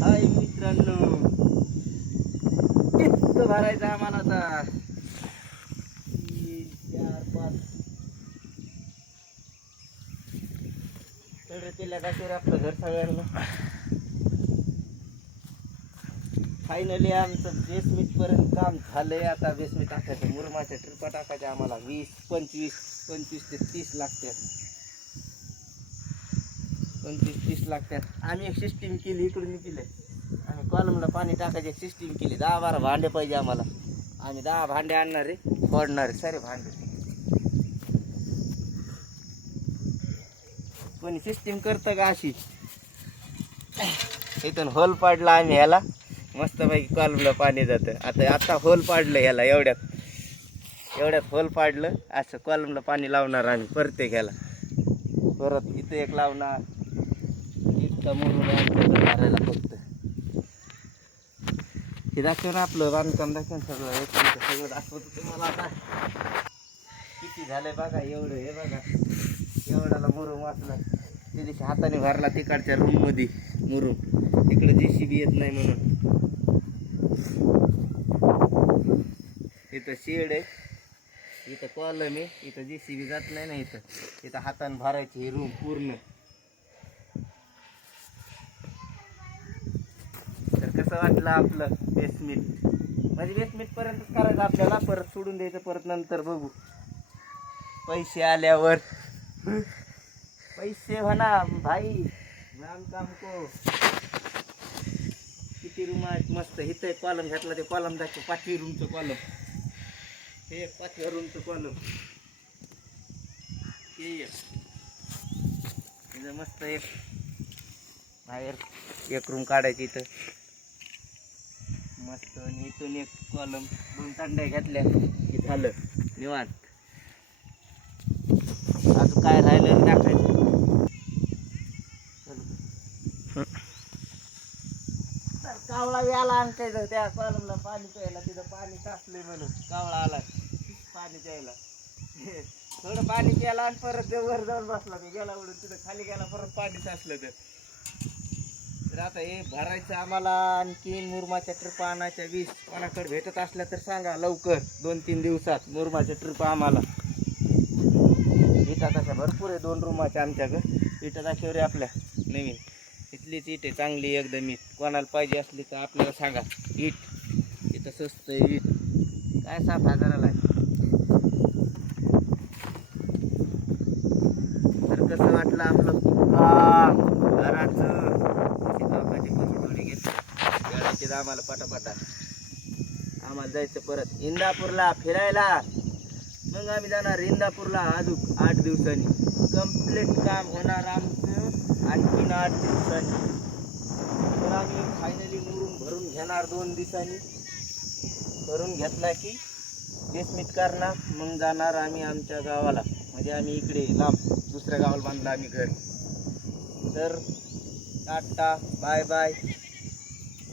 हाय मित्रांनो. किस्त भरायचं आम्हाला आता. तीन चार पाच. तर तिला दाखवर आपलं घर सगळ्यांना? फायनली आमचं बेसमीट पर्यंत काम झालंय. आता बेसमीट टाकायचं. मुरमाच्या ट्रिपा टाकायच्या आम्हाला. वीस पंचवीस पंचवीस ते तीस लागतात पंचवीस तीस लागतात. आम्ही एक सिस्टीम केली इकडून केलं आम्ही कॉलमला पाणी टाकायची एक सिस्टीम केली. दहा बारा भांडे पाहिजे आम्हाला. आम्ही दहा भांडे आणणार आहे फोडणार आहे सारे भांडे. कोणी सिस्टीम करतं का अशी? इथून होल पाडला आम्ही ह्याला. मस्तपैकी कॉलमला पाणी जातं. आता आता होल पाडलं ह्याला एवढ्यात. एवढ्यात होल पाडलं असं कॉलमला पाणी लावणार आम्ही प्रत्येक ह्याला. परत इथं एक लावणार. इतका म्हणून मारायला फक्त हे दाखव ना आपलं बांधकाम दाखव सगळं. सगळं दाखवतो तुम्हाला आता. किती झालंय बघा एवढं हे बघा. एवढ्याला मुरुम वाचला. त्या दिवशी हाताने भरला तिकडच्या रूममध्ये मुरुम. इकडे जे सी बी येत नाही म्हणून. इथं शेड आहे. इथं कॉलम आहे. इथं जे सी बी जात नाही ना इथं. इथं हाताने भरायची ही रूम पूर्ण. कसं वाटलं आपलं बेसमीट म्हणजे बेसमीट पर्यंतच करायचं आपल्याला. परत सोडून द्यायचं परत नंतर बघू. पैसे आल्यावर. पैसे म्हणा भाई. नाम काम को. किती रूम आहेत? मस्त. इथं एक कॉलम घातला ते कॉलम दाखव. पाचवी रूमचं कॉलम हे पाचव्या रूमचं कॉलम हे मस्त एक. बाहेर एक रूम काढायची इथं. मस्त आणि इथून एक कॉलम दोन तांड्या घेतल्या की झालं. निवांत. अजून काय राहिलं टाकायचं. तर कावळा बी आला आणि काय त्या कॉलमला पाणी प्यायला तिथं पाणी टाकले म्हणून. कावळा आला. पाणी प्यायला. थोडं पाणी प्यायला आणि परत ते वर जाऊन बसला. मी गेला उडून तिथं खाली गेला परत पाणी साचलं तर. आता हे भरायचं आम्हाला आणखीन मुरमाच्या ट्रिप आणायच्या वीस. कोणाकडे भेटत असल्या तर सांगा लवकर. दोन तीन दिवसात मुरमाच्या ट्रिप आम्हाला. इटा तशा भरपूर आहे दोन रूमाच्या आमच्याकडं. इटा दाखव आपल्या नवीन. इथलीच इट आहे चांगली एकदम इट. कोणाला पाहिजे असली तर आपल्याला सांगा. इट. इथं स्वस्त आहे इट. काय सात हजाराला आहे? तर कसं वाटलं आपलं? घराचं अशी लोकांची पैसे थोडी घेतली वेळाचे आम्हाला पटापटा. आम्हाला जायचं परत. इंदापूरला फिरायला. मग आम्ही जाणार इंदापूरला अजून आठ दिवसांनी. कंप्लीट काम होणार आमचं आणखीन आठ दिवसांनी. तर आम्ही फायनली मुरुम भरून घेणार दोन दिवसांनी. भरून घेतला की बेसमीट करणार. मग जाणार आम्ही आमच्या गावाला. म्हणजे आम्ही इकडे लांब दुसऱ्या गावाला बांधला आम्ही घर. तर टाटा बाय बाय